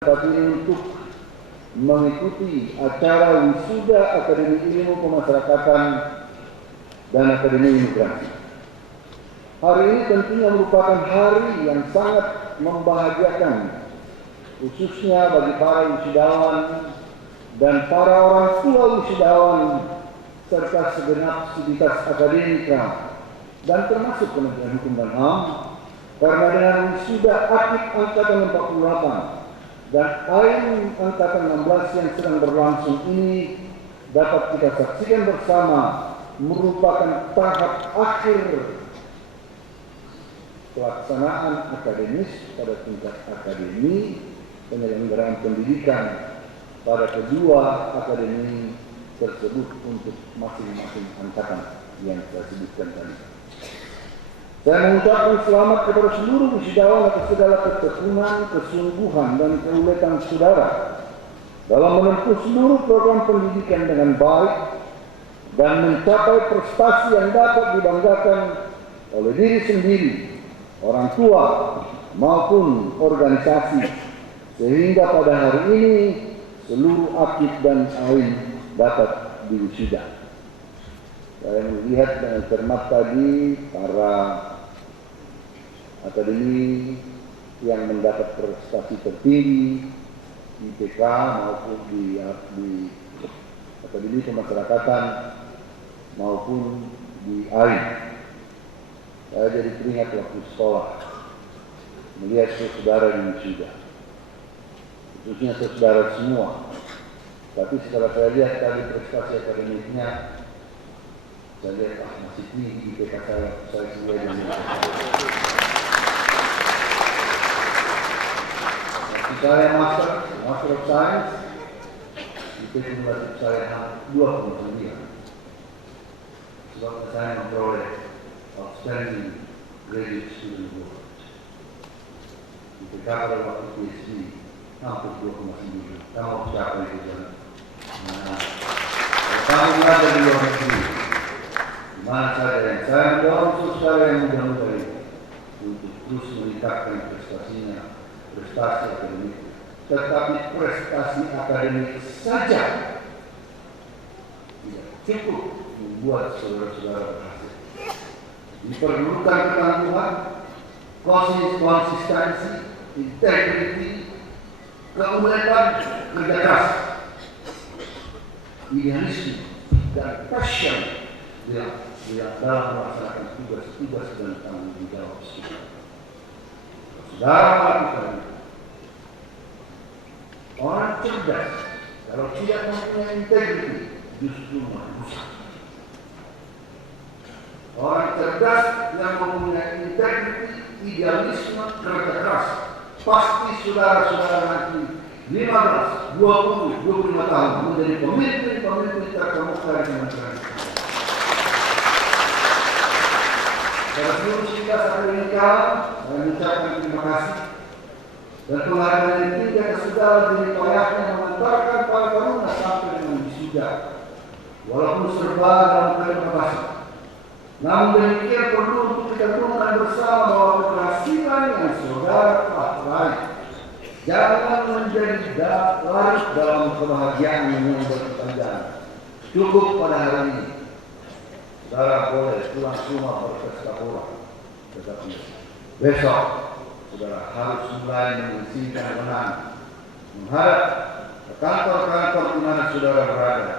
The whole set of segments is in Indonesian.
Tapi untuk mengikuti acara wisuda Akademi Ilmu Pemasyarakatan dan Akademi Imigrasi. Hari ini tentunya merupakan hari yang sangat membahagiakan, khususnya bagi para wisudawan dan para orang tua wisudawan serta segenap sivitas akademika dan termasuk Kementerian Hukum dan HAM, karena dengan wisuda aktif angkatan 48 dan AIN angkatan 16 yang sedang berlangsung ini dapat kita saksikan bersama merupakan tahap akhir pelaksanaan akademis pada tingkat akademi penyelenggaraan pendidikan pada kedua akademi tersebut untuk masing-masing angkatan yang saya sebutkan tadi. Saya mengucapkan selamat kepada seluruh wisudawan atas segala ketekunan, kesungguhan, dan keuletan saudara dalam menempuh seluruh program pendidikan dengan baik dan mencapai prestasi yang dapat dibanggakan oleh diri sendiri, orang tua, maupun organisasi, sehingga pada hari ini seluruh aktif dan AIN dapat diwisuda. Saya melihat dengan cermat tadi para akademi yang mendapat prestasi tertinggi di IPK maupun di Akademi Pemasyarakatan maupun di AIN. Saya jadi teringat waktu sekolah melihat saudara di wisuda, khususnya saudara semua. Tapi setelah saya lihat tadi prestasi akademiknya, saya lihat masih tinggi IPK saya sendiri. Saya Master of Science, IPK kumulatif saya 2,9. Sebab saya memperoleh outstanding graduate student award. IPK pada waktu PhD hampir 2,9. Kamu capai itu kan? Kamu belajar di luar negeri. Mana saja yang saya mendorong saudara yang muda-muda ini untuk terus meningkatkan prestasinya, prestasi akademik. Tetapi prestasi akademik saja tidak cukup membuat saudara-saudara berhasil. Diperlukan ketangguhan, konsistensi, integriti, keuletan, kerja keras, idealisme, dan passion dalam melaksanakan tugas-tugas dan tanggung jawab kita. Saudara melakukan itu. Orang cerdas kalau tidak mempunyai integriti justru merusak. Orang cerdas yang mempunyai integriti, idealisme, kerja keras, pasti saudara-saudara nanti 15, 20, 25 tahun menjadi pemimpin terkemuka di masyarakat. Pada seluruh sivitas akademika, saya mengucapkan terima kasih dan penghargaan yang tinggi atas segala jenis payahnya mengantarkan para taruna sampai dengan wisuda, walaupun serba dalam keterbatasan. Namun demikian perlu untuk kita renungkan bersama bahwa keberhasilan yang saudara telah raih jangan menjadi larut dalam kebahagiaan yang berkepanjangan. Cukup pada hari ini. Saudara boleh pulang rumah berpesta pora, tetapi besok saudara harus mulai mengizinkan menang, menghadap ke kantor-kantor di mana saudara berada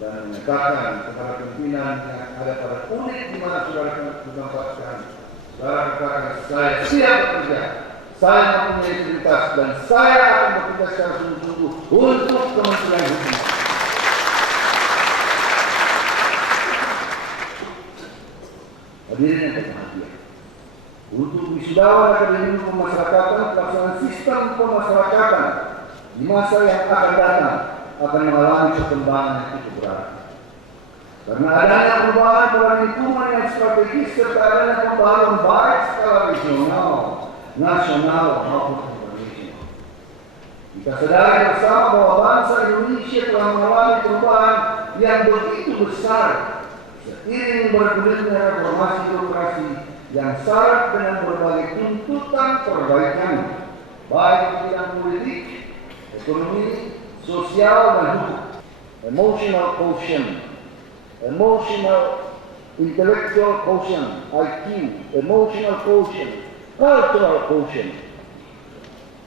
dan menyatakan kepada pimpinan yang ada pada unit di mana saudara ditempatkan. Saudara katakan, saya siap bekerja, saya mempunyai integritas dan saya akan bekerja secara sungguh-sungguh untuk Kementerian Hukum. Hadirin yang berbahagia, untuk wisudawan Akademi Pemasyarakatan, pelaksanaan sistem pemasyarakatan di masa yang akan datang akan mengalami perkembangan yang cukup berarti. Karena adanya perubahan pada lingkungan yang strategis serta adanya pembaruan baik skala regional, nasional maupun internasional. Kita sadari bersama bahwa bangsa Indonesia telah mengalami perubahan yang begitu besar seiring bergulirnya reformasi birokrasi yang syarat dengan berbagai tuntutan perbaikan, baik di bidang politik, ekonomi, sosial, dan hukum. Emotional quotient, emotional intellectual quotient, IQ, emotional quotient, cultural quotient.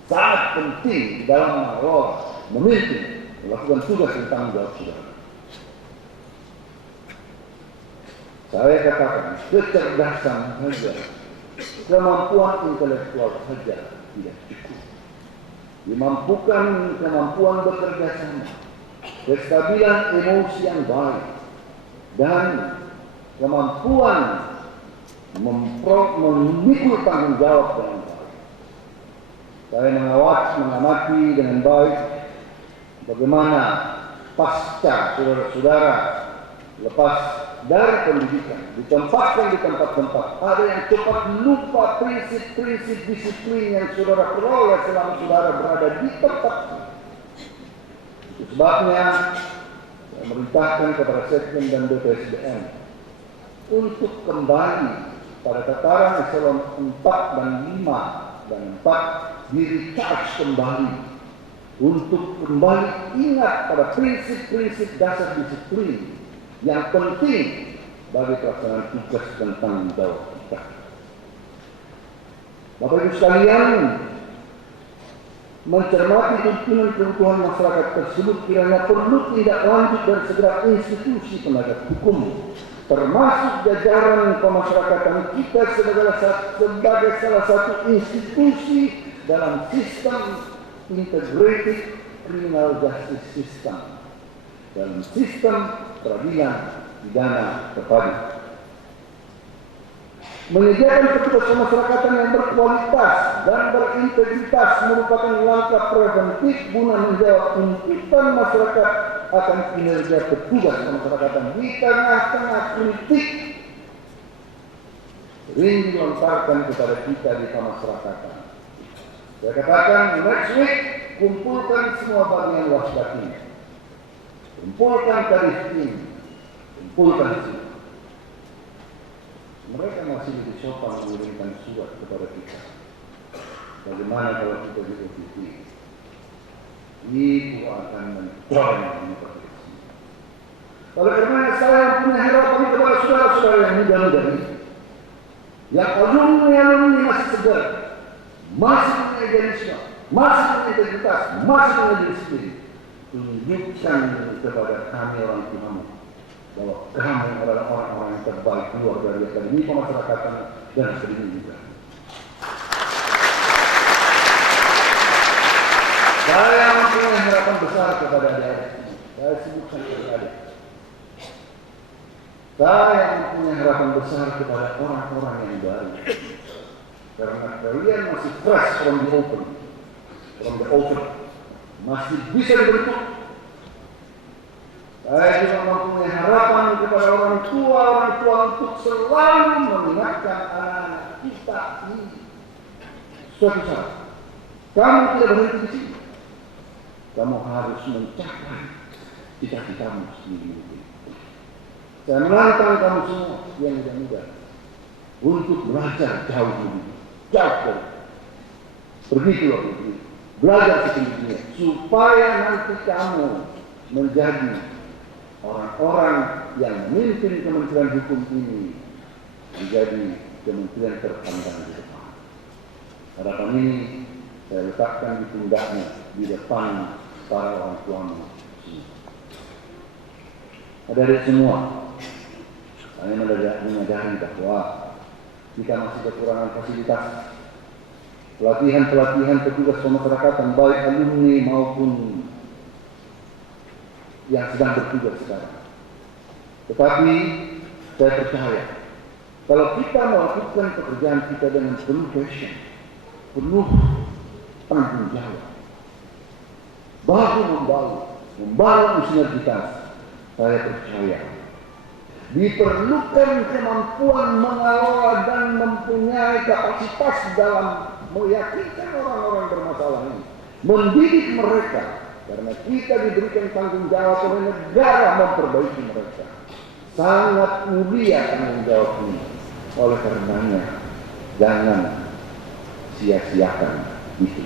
Sangat penting dalam mengelola, memimpin, melakukan tugas dan tanggung jawab saudara. Saya katakan, kecerdasan saja, kemampuan intelektual saja tidak cukup. Dimampukan kemampuan bekerja sama, kestabilan emosi yang baik, dan kemampuan memikul tanggung jawab dengan baik. Saya mengamati dengan baik bagaimana pasca saudara-saudara lepas dari pendidikan, ditempatkan di tempat-tempat, ada yang cepat lupa prinsip-prinsip disiplin yang saudara peroleh selama saudara berada di tempat. Itu sebabnya saya memerintahkan kepada Sekjen dan BPSDM untuk kembali pada tataran eselon 4 dan 5 dan 4 di-recharge kembali untuk kembali ingat pada prinsip-prinsip dasar disiplin yang penting bagi pelaksanaan tugas dan tanggung jawab kita. Bapak Ibu sekalian, mencermati tuntunan kebutuhan masyarakat tersebut kiranya perlu tindak lanjut dan segera institusi penegak hukum, termasuk jajaran pemasyarakatan kita sebagai salah satu institusi dalam sistem integrated criminal justice system, dalam sistem peradilan pidana terpadu. Menyediakan petugas pemasyarakatan yang berkualitas dan berintegritas merupakan langkah preventif guna menjawab tuntutan masyarakat akan kinerja petugas pemasyarakatan di tengah-tengah kritik sering dilontarkan kepada kita di pemasyarakatan. Saya katakan next week kumpulkan semua bagian wasdaki, kumpulkan tarif ini, kumpulkan semua. Mereka masih lebih sopan mengirimkan surat kepada kita. Bagaimana kalau kita di OTT? Itu akan mencoreng demokrasi. Oleh karena saya punya harapan kepada saudara-saudara yang muda-muda ini, yang alumni masih segar, masih punya idealisme, masih punya integritas, masih punya disiplin. Tunjukkan kepada kami orang Tuhan bahwa kami adalah orang-orang yang terbaik keluar dari akademi pemasyarakatan dan akademi juga. Saya mempunyai harapan besar kepada adik-adik. Saya sebutkan adik-adik. Saya mempunyai harapan besar kepada orang-orang yang baru. Karena kalian masih fresh from the oven, masih bisa dibentuk. Saya juga mempunyai harapan kepada orang tua untuk selalu mengingatkan anak-anak kita ini. Suatu saat, kamu tidak berhenti di sini. Kamu harus mencapai cita-citamu sendiri. Saya menantang kamu semua yang muda-muda untuk belajar jauh lebih, jauh dari. Pergi keluar negeri, belajar setinggi-tingginya, supaya nanti kamu menjadi orang-orang yang memimpin Kementerian Hukum ini menjadi kementerian terpandang di depan. Harapan ini saya letakkan di pundaknya di depan para orang tuamu. Adik-adik semua, saya menyadari bahwa kita masih kekurangan fasilitas pelatihan petugas pemasyarakatan baik alumni maupun yang sedang bertugas sekarang. Tetapi saya percaya kalau kita melakukan pekerjaan kita dengan penuh passion, penuh tanggung jawab, membangun sinergitas, saya percaya diperlukan kemampuan mengelola dan mempunyai kapasitas dalam meyakinkan orang-orang bermasalah ini, mendidik mereka. Karena kita diberikan tanggung jawab oleh negara memperbaiki mereka. Sangat mulia tanggung jawab ini. Oleh karenanya, jangan sia-siakan itu.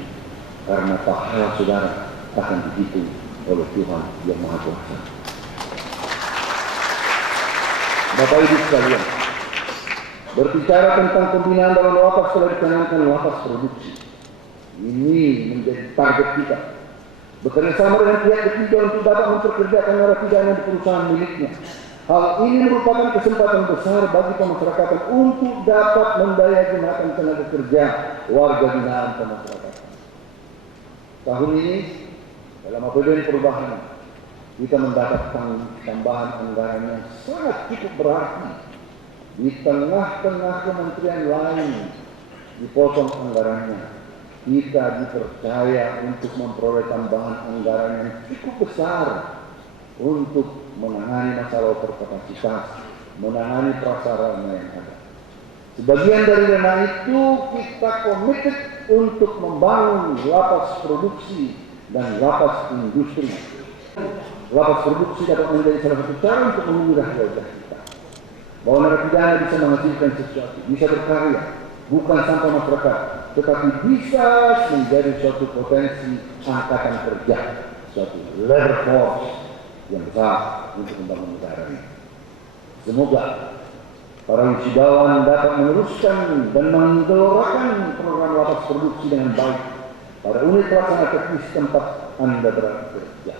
Karena pahala saudara akan dihitung oleh Tuhan yang Maha Kuasa. Bapak Ibu sekalian, berbicara tentang pembinaan dalam lapas telah dicanangkan lapas produksi. Ini menjadi target kita. Bekerja sama dengan pihak ketiga untuk dapat memperkerjakan narapidana di perusahaan miliknya. Hal ini merupakan kesempatan besar bagi pemasyarakatan untuk dapat mendayagunakan tenaga kerja warga binaan pemasyarakatan. Tahun ini dalam APBN perubahan kita mendapatkan tambahan anggaran yang sangat cukup berarti. Di tengah-tengah kementerian lain dipotong anggarannya, kita dipercaya untuk memperoleh tambahan anggaran yang cukup besar untuk menangani masalah overkapasitas, menangani prasarana yang ada. Sebagian dari dana itu kita komited untuk membangun lapas produksi dan lapas industri. Lapas produksi dapat menjadi salah satu cara untuk mengubah wajah kita. Bahwa narapidana bisa menghasilkan sesuatu, bisa berkarya, bukan sampah masyarakat, tetapi bisa menjadi suatu potensi angkatan kerja, suatu labor force yang besar untuk membangun negara ini. Semoga para wisudawan dapat meneruskan dan menggelorakan program lapas produksi dengan baik pada unit pelaksana teknis tempat Anda bekerja.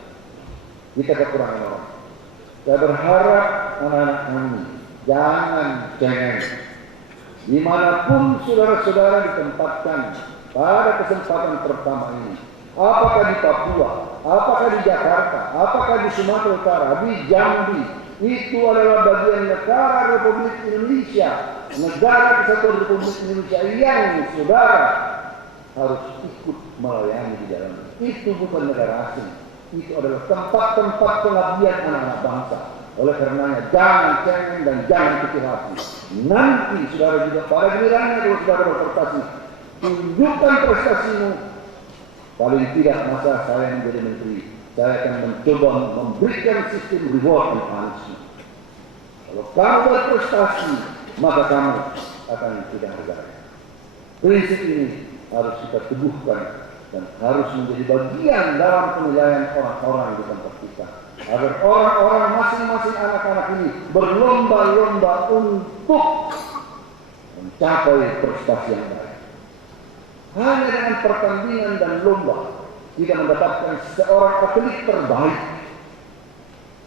Kita kekurangan orang. Saya berharap anak-anak kami jangan cengeng. Dimanapun saudara-saudara ditempatkan pada kesempatan pertama ini, apakah di Papua, apakah di Jakarta, apakah di Sumatera Utara, di Jambi, itu adalah bagian negara Republik Indonesia, negara kesatuan Republik Indonesia yang saudara harus ikut melayani di dalamnya. Itu bukan negara asing, itu adalah tempat-tempat pengabdian anak-anak bangsa. Oleh karenanya jangan cengeng dan jangan kecil hati. Nanti saudara juga pada gilirannya kalau saudara berprestasi, tunjukkan prestasimu. Paling tidak masa saya menjadi menteri, saya akan mencoba memberikan sistem reward and punishment. Kalau kamu berprestasi, maka kamu akan tidak hargai. Prinsip ini harus kita teguhkan dan harus menjadi bagian dalam penilaian orang-orang di tempat kita. Agar orang-orang masing-masing anak-anak ini berlomba-lomba untuk mencapai prestasi yang baik. Hanya dengan pertandingan dan lomba kita mendapatkan seorang atlet terbaik.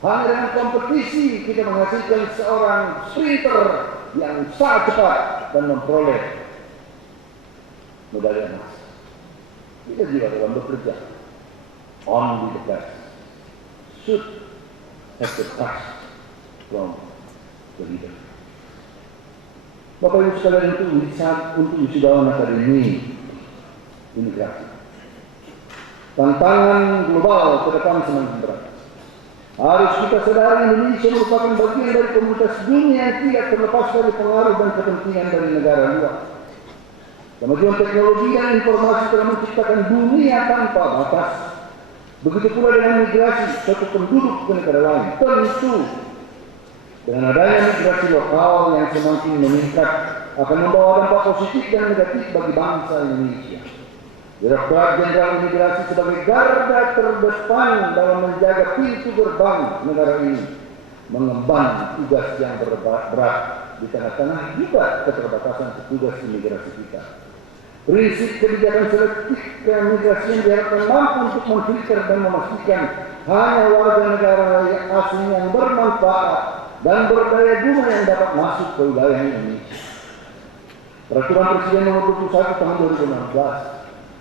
Hanya dengan kompetisi kita menghasilkan seorang sprinter yang sangat cepat dan memperoleh medali emas. Kita juga dalam bekerja only the best should have the trust from the leader. Bapak Ibu sekalian, untuk wisudawan akademi imigrasi, tantangan global ke depan semakin berat. Harus kita sadari Indonesia merupakan bagian dari komunitas dunia yang tidak terlepas dari pengaruh dan kepentingan dari negara luar. Kemajuan teknologi dan informasi telah menciptakan dunia tanpa batas. Begitu pula dengan migrasi suatu penduduk ke negara lain. Tentu dengan adanya migrasi lokal yang semakin meningkat akan membawa dampak positif dan negatif bagi bangsa Indonesia. Direktorat Jenderal Imigrasi sebagai garda terdepan dalam menjaga pintu gerbang negara ini mengemban tugas yang berat di tengah-tengah juga keterbatasan petugas imigrasi kita. Prinsip kebijakan selektif keimigrasian diharapkan mampu untuk memfilter dan memastikan hanya warga negara asing yang bermanfaat dan berdaya guna yang dapat masuk ke wilayah Indonesia. Peraturan Presiden Nomor 21 Tahun 2016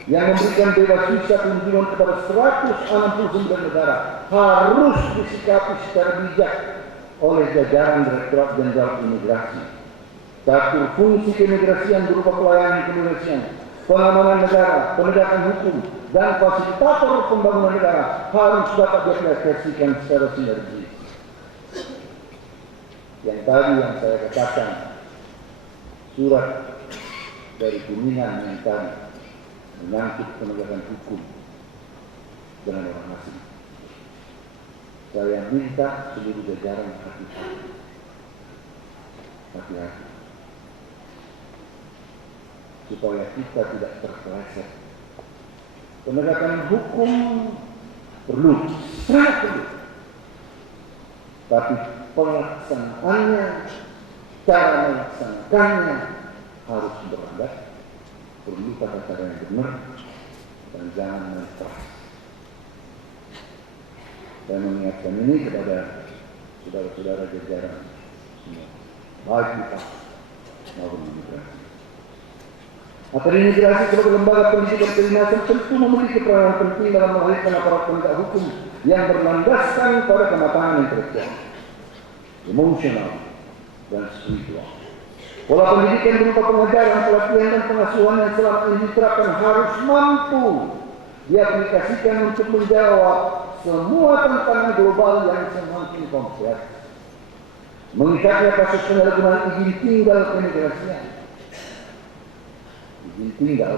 yang memberikan bebas visa kunjungan kepada 169 negara harus disikapi secara bijak oleh jajaran Direktorat Jenderal Imigrasi. Catur fungsi keimigrasian berupa pelayanan keimigrasian, pengamanan negara, penegakan hukum, dan fasilitator pembangunan negara harus dapat diaplikasikan secara sinergis. Yang tadi yang saya katakan, surat dari pimpinan yang tadi menyangkut penegakan hukum dengan orang asing. Saya minta seluruh jajaran hati-hati. Hati-hati. Supaya kita tidak terpeleset. Penegakan hukum perlu, sangat perlu. Tapi pelaksanaannya, cara melaksanakannya harus berada, perlu tata cara yang benar dan jangan menyetrah. Saya mengingatkan ini kepada saudara-saudara jajaran semua, baik di PAS maupun di imigrasi. Imigrasi sebagai lembaga pendidikan kedinasan tentu memiliki peranan penting dalam melahirkan aparat penegak hukum yang berlandaskan pada kematangan intelektual, emosional, dan spiritual. Pola pendidikan berupa pengajaran, pelatihan, dan pengasuhan yang selama ini diterapkan harus mampu diaplikasikan untuk menjawab semua tantangan global yang semakin kompleks. Meningkatnya kasus penyalahgunaan izin tinggal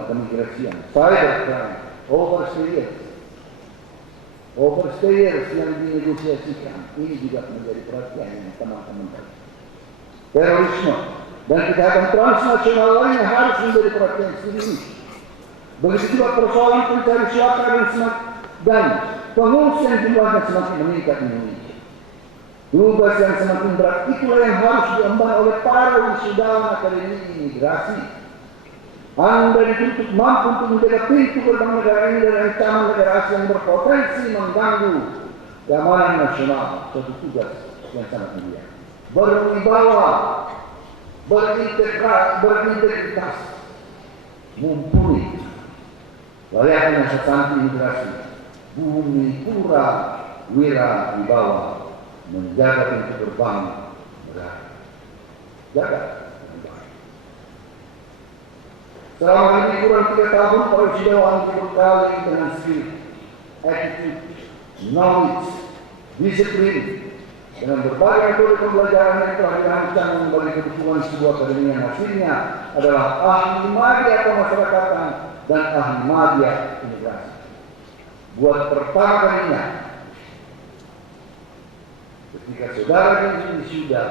keimigrasian, cybercrime, overstayers yang dinegosiasikan, ini juga menjadi perhatian teman-teman. Terorisme dan kejahatan transnasional lainnya harus menjadi perhatian serius. Begitu juga persoalan pencari suaka dan pengungsi yang jumlahnya semakin meningkat di Indonesia. Tugas yang semakin berat itulah yang harus diemban oleh para wisudawan akademi imigrasi. Anda dituntut mampu untuk menjaga pintu gerbang negara ini dari ancaman negara asing yang berpotensi mengganggu keamanan nasional. Suatu tugas yang sangat mulia. Berwibawa, berintegritas, mumpuni, layaknya sesanti imigrasi, bumi pura wira wibawa, menjaga pintu gerbang negara. Jaga. Selama ini kurang 3 tahun perwisudawan dibekali dengan skill, attitude, knowledge, disiplin, dengan berbagai metode pembelajaran yang telah dirancang membagi kebutuhan sebuah akademi yang hasilnya adalah ahli media pemasyarakatan dan ahli media imigrasi. Buat pertama kalinya, ketika saudara ini sudah,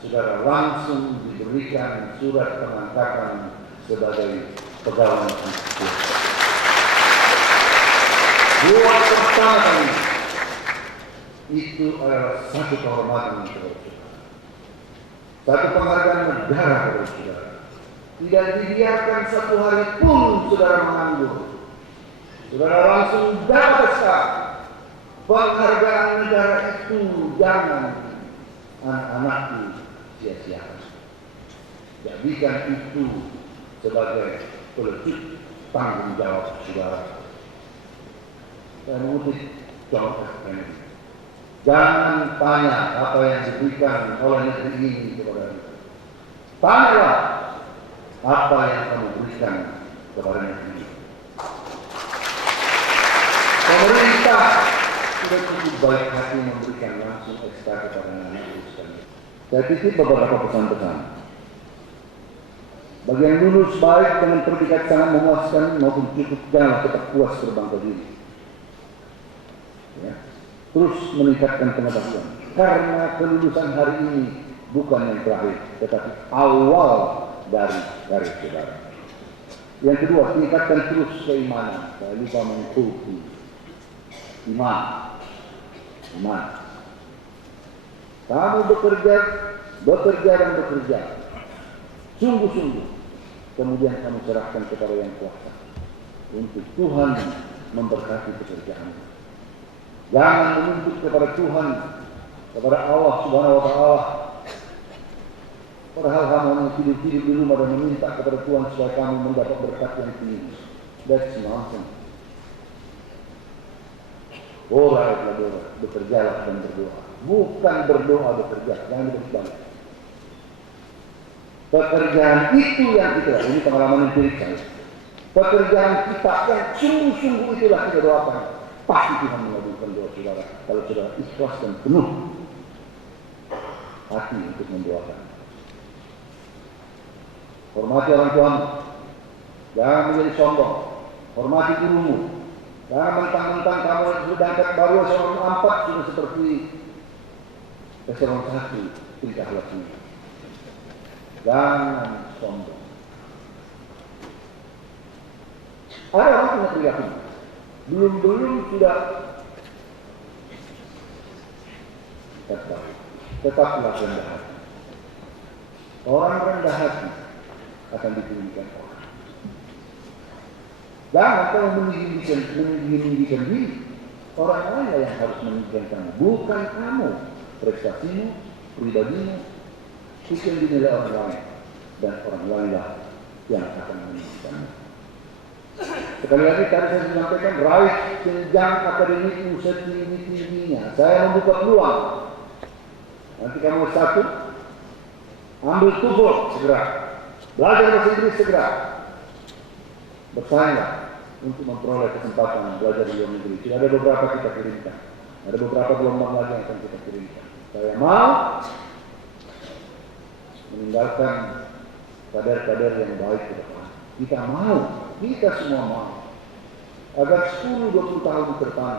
saudara langsung diberikan surat pengangkatan sebagai pegawai negeri. Buat pertama kali itu adalah satu kehormatan kepada saudara, satu penghargaan negara kepada saudara. Tidak dibiarkan satu hari pun saudara menganggur. Saudara langsung dapat penghargaan negara itu. Jangan anak-anakku sia-siakan. Jadikan itu sebagai pelecut tanggung jawab saudara. Saya mengutip contoh ini. Jangan tanya apa yang diberikan oleh negeri ini kepada kita. Tanyalah apa yang kamu berikan kepada negeri ini. Pemerintah sudah cukup baik hati memberikan langsung SK kepada anak-anak sekalian. Saya titip beberapa pesan-pesan. Bagi yang lulus baik dengan predikat sangat memuaskan maupun cukup, janganlah tetap puas berbangga diri. Ya. Terus meningkatkan pengetahuan. Karena kelulusan hari ini bukan yang terakhir, tetapi awal dari karir saudara. Yang kedua, tingkatkan terus keimanan. Saya lupa mengikuti iman. Kamu bekerja dan bekerja. Sungguh-sungguh. Kemudian kamu serahkan kepada yang kuasa untuk Tuhan memberkati pekerjaanmu. Jangan menuntut kepada Tuhan, kepada Allah Subhanahu wa Ta'ala. Padahal kamu hanya tidur-tidur di rumah dan meminta kepada Tuhan supaya kamu mendapat berkat yang tinggi. That's nonsense. Bekerjalah dan berdoa. Bukan berdoa bekerja, jangan berbalik. Pekerjaan itu yang kita, ini pengalaman empirik saya. Pekerjaan kita yang sungguh-sungguh itulah kita doakan. Pasti Tuhan mengabulkan doa saudara. Kalau saudara ikhlas dan penuh hati untuk mendoakan. Hormati orang tuamu. Jangan menjadi sombong. Hormati gurumu. Jangan mentang-mentang kamu sudah angkat baru eselon 4 sudah seperti eselon 1 tingkah lakunya. Jangan sombong. Ada orang punya perilaku. Belum sudah Tetaplah rendah hati. Orang rendah hati akan ditinggikan orang. Jangan kau meninggikan diri. Orang lain yang harus meninggikan kamu, bukan kamu. Prestasimu, pribadimu, itu yang dinilai orang lain, dan orang lainlah yang akan meninggikanmu. Sekali lagi tadi saya sampaikan, raih jenjang akademikmu setinggi-tingginya. Saya membuka peluang. Nanti kamu satu, ambil TOEFL segera, belajar bahasa Inggris segera, bersainglah untuk memperoleh kesempatan belajar di luar negeri. Tidak ada beberapa kita kirimkan, ada beberapa gelombang lagi yang akan kita kirimkan. Saya mau meninggalkan kader-kader yang baik ke depan. Kita mau, kita semua mau, agar 10-20 tahun ke depan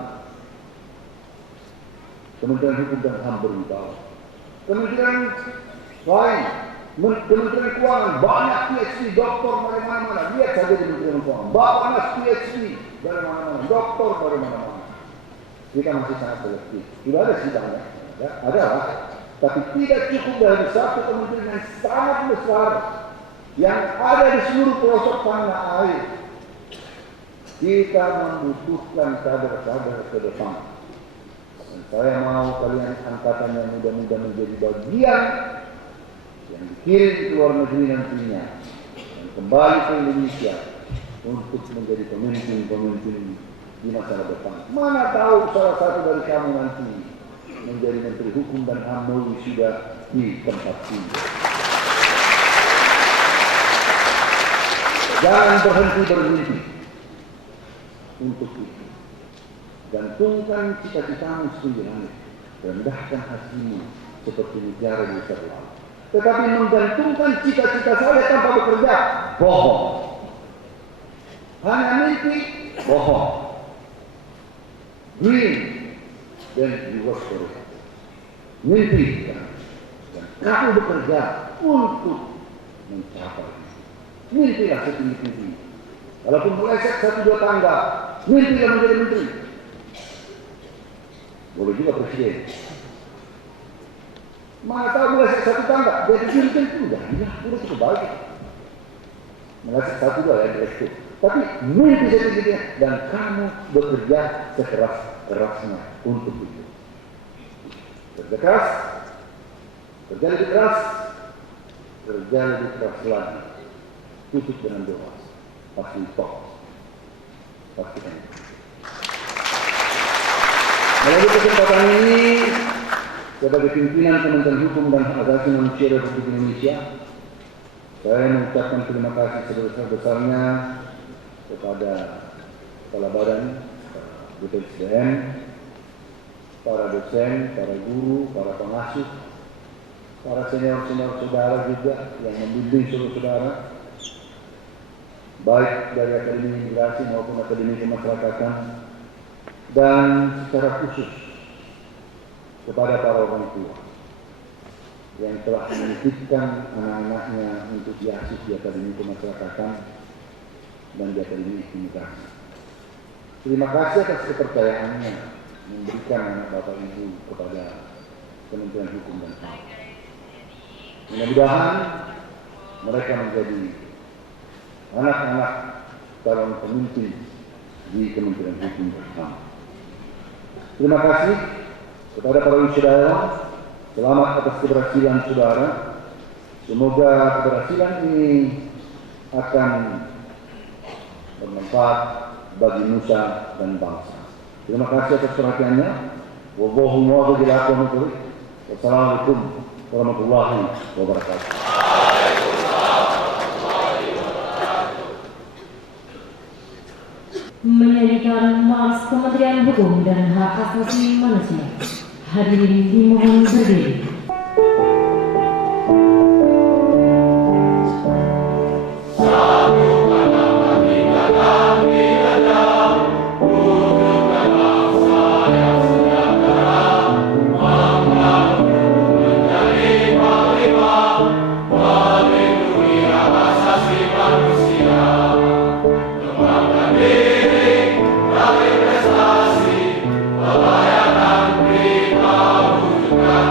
Kementerian Hukum dan HAM berubah. Kementerian lain, Kementerian Keuangan, banyak PhD, doktor dari mana-mana. Lihat saja di Kementerian Keuangan, Bappenas PhD dari mana-mana, doktor dari mana-mana. Kita masih sangat selektif. Tidak ada sidangnya, ya, ada lah. Tapi tidak cukup dari satu kementerian yang sangat besar, yang ada di seluruh pelosok tanah air. Kita membutuhkan kader-kader ke depan. Dan saya mau kalian angkatan yang muda-muda menjadi bagian yang dikirim ke luar negeri nantinya dan kembali ke Indonesia untuk menjadi pemimpin-pemimpin di masa depan. Mana tahu salah satu dari kamu nanti menjadi Menteri Hukum dan HAM sudah di tempat ini. Jangan berhenti bermimpi untuk itu. Gantungkan cita-citamu setinggi langit. Rendahkan hatimu seperti mutiara di laut. Tetapi menggantungkan cita-cita saya tanpa bekerja, bohong. Hanya mimpi, bohong. Dream, then you work for it. Mimpi, dan kamu bekerja untuk mencapai. Mimpilah setinggi-tinggi. Walaupun meleset 1-2 tangga, mimpilah menjadi menteri. Boleh juga presiden. Mana tahu meleset 1 tangga, jadi mimpi itu udah cukup baik. Meleset 1-2 ya direktur. Tapi mimpi setinggi-tingginya dan kamu bekerja sekeras-kerasnya untuk itu. Kerja keras, kerja lebih keras, kerja lebih keras lagi. Tutup dengan doa. Pasti top. Pastikan. Melalui kesempatan ini, sebagai pimpinan Kementerian Hukum dan Hak Asasi Manusia Republik Indonesia, saya mengucapkan terima kasih sebesar-besarnya kepada Kepala Badan, BPSDM, para dosen, para guru, para pengasuh, para senior-senior saudara juga yang membimbing seluruh saudara, baik dari Akademi Imigrasi maupun Akademi Kemasyarakatan, dan secara khusus kepada para orang tua yang telah menitipkan anak-anaknya untuk diasuh di Akademi Kemasyarakatan dan di Akademi Imigrasi. Terima kasih atas kepercayaannya memberikan anak Bapak Ibu kepada Kementerian Hukum dan HAM. Mudah-mudahan mereka menjadi anak-anak calon pemimpin di Kementerian Hukum dan HAM. Terima kasih kepada para wisudawan. Selamat atas keberhasilan saudara. Semoga keberhasilan ini akan bermanfaat bagi nusa dan bangsa. Terima kasih atas perhatiannya. Wassalamualaikum warahmatullahi wabarakatuh. Menyanyikan Mars Kementerian Hukum dan Hak Asasi Manusia. Hadirin dimohon berdiri. Prestasi, pelayanan prima wujudkan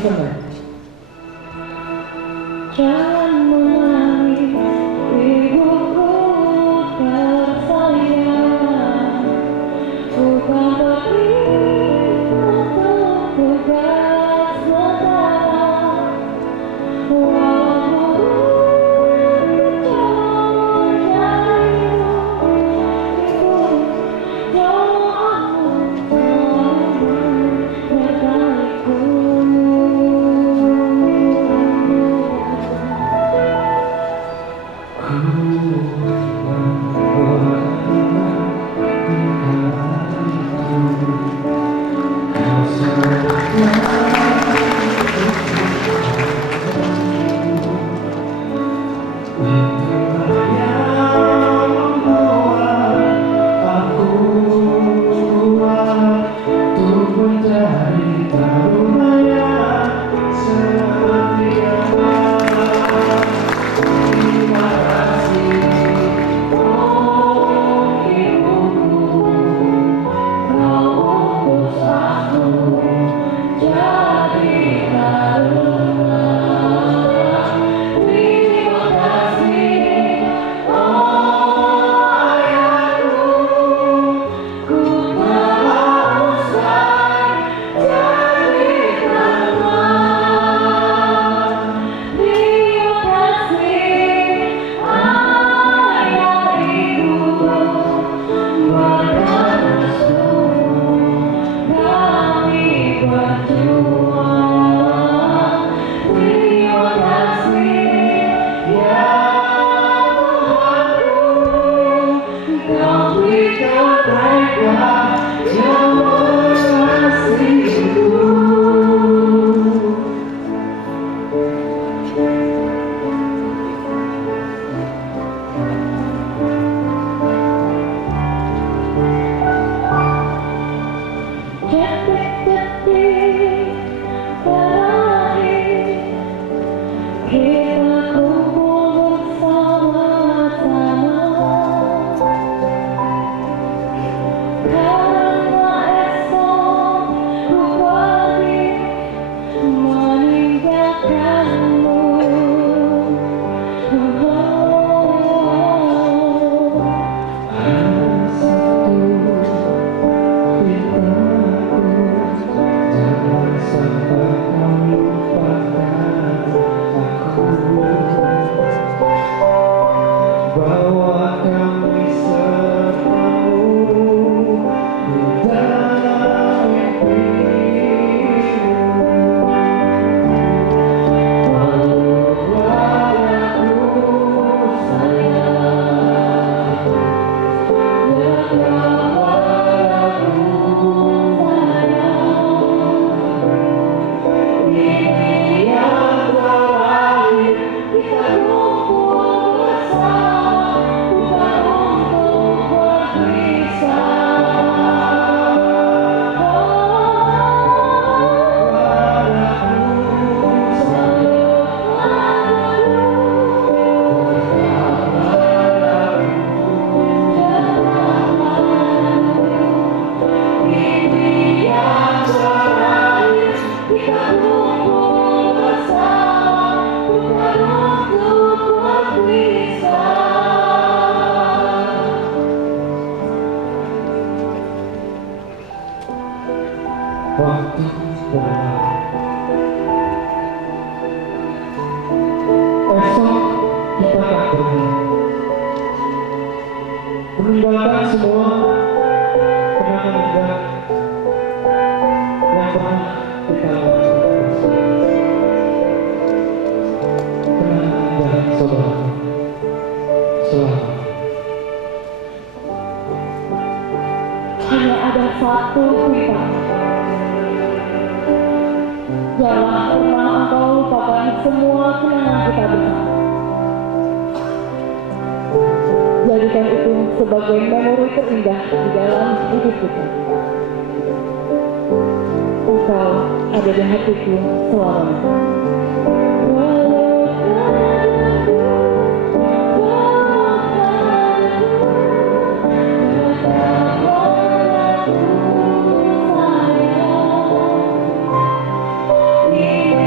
Desember. Jangan menangis ibuku tersayang, bukan berarti untuk tugas negara. Walaupun jauh darimu, itu doamu selalu menyertaiku. Waktu berlalu. Esok kita akan pergi, meninggalkan semua kenangan indah yang pernah kita lalui bersama. Kenangan indah saudara, selamat. Hanya ada satu kuitan. Jangan pernah engkau lupakan semua kenangan kita bersama. Jadikan itu sebagai memori terindah di dalam hidup kita. Engkau ada di hatiku selamanya. Yeah.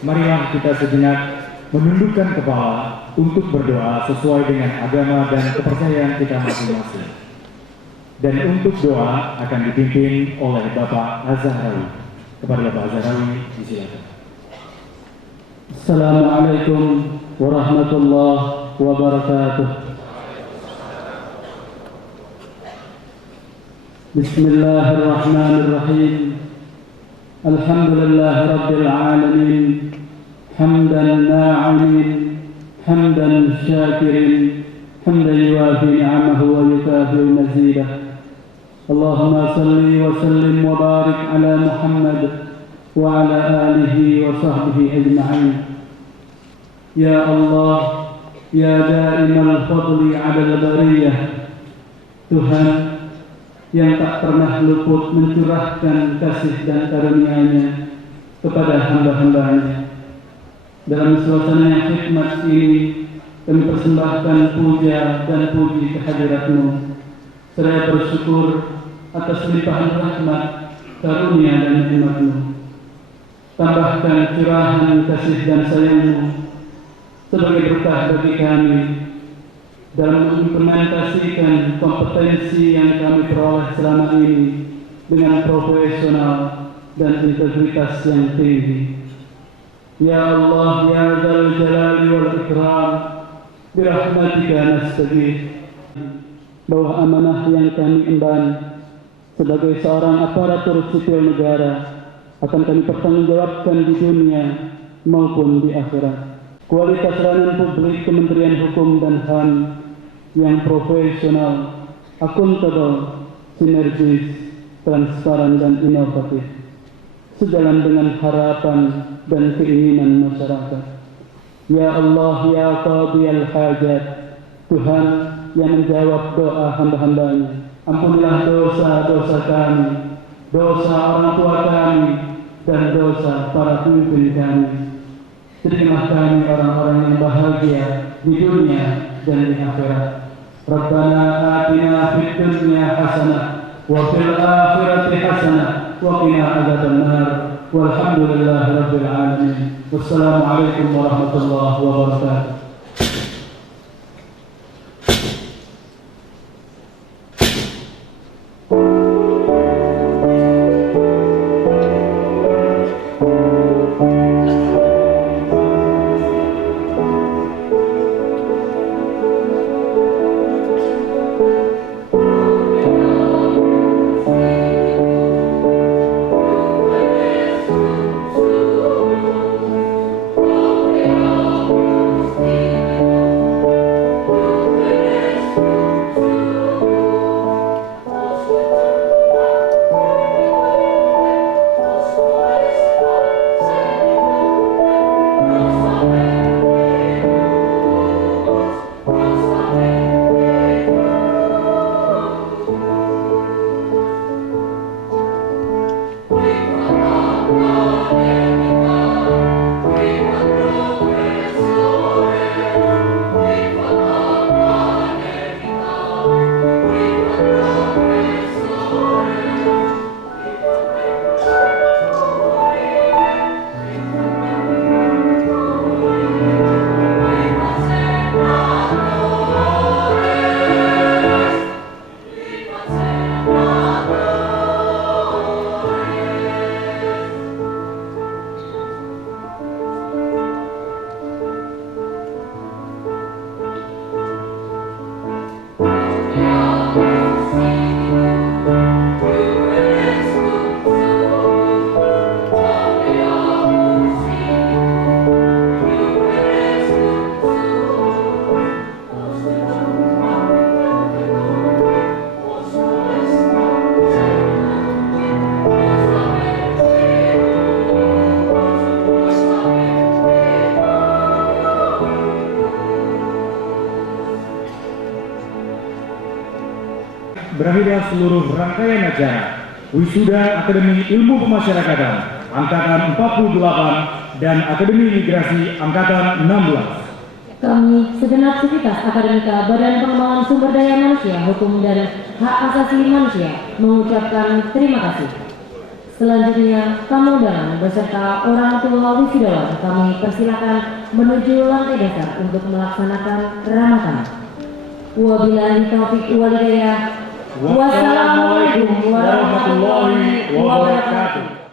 Marilah kita sejenak menundukkan kepala untuk berdoa sesuai dengan agama dan kepercayaan kita masing-masing. Dan untuk doa akan dipimpin oleh Bapak Azharawi. Kepada Bapak Azharawi, disilakan. Assalamualaikum warahmatullahi wabarakatuh. Bismillahirrahmanirrahim. Alhamdulillah Rabbil Alamin. Hamdan na'imin, hamdan syakirin, hamdan yuwafi ni'amahu wa yukafi mazidah. Allahumma salli wa sallim wa barik ala Muhammad wa ala alihi wa sahbihi ajma'in. Ya Allah, ya da'imal fadli ala al-bariyah, Tuhan yang tak pernah luput mencurahkan kasih dan karunia-Nya kepada hamba-hambanya. Dalam suasana yang hikmat ini, kami persembahkan puja dan puji kehadirat-Mu. Seraya bersyukur atas limpahan rahmat, karunia dan nikmat-Mu. Tambahkan curahan kasih dan sayang-Mu sebagai berkah bagi kami dalam mengimplementasikan kompetensi yang kami peroleh selama ini dengan profesional dan integritas yang tinggi. Ya Allah, ya Dzal Jalali wal Ikram, birahmatika nastaghith. Bahwa amanah yang kami emban sebagai seorang aparatur sipil negara akan kami pertanggungjawabkan di dunia maupun di akhirat. Kualitas layanan publik Kementerian Hukum dan HAM yang profesional, akuntabel, sinergis, transparan dan inovatif, sejalan dengan harapan dan keinginan masyarakat. Ya Allah, ya Qadiyal Hajat, Tuhan yang menjawab doa hamba-hamba-Nya. Ampunilah dosa-dosa kami, dosa orang tua kami, dan dosa para pemimpin kami. Jadikanlah kami orang-orang yang bahagia di dunia dan di akhirat. Rabbana atina fid dunya hasanah wa fil akhirati hasanah wa qina adzabannar. Walhamdulillahi rabbil alamin. Wassalamualaikum warahmatullahi wabarakatuh. Berakhirlah seluruh rangkaian acara Wisuda Akademi Ilmu Pemasyarakatan Angkatan 48 dan Akademi Migrasi Angkatan 16. Kami segenap sivitas akademika Badan Pengembangan Sumber Daya Manusia, Hukum dan Hak Asasi Manusia mengucapkan terima kasih. Selanjutnya, tamu undangan beserta orang tua wisudawan kami persilakan menuju lantai dasar untuk melaksanakan ramatan. Wabillahi taufiq wal hidayah. Wassalamualaikum warahmatullahi wabarakatuh.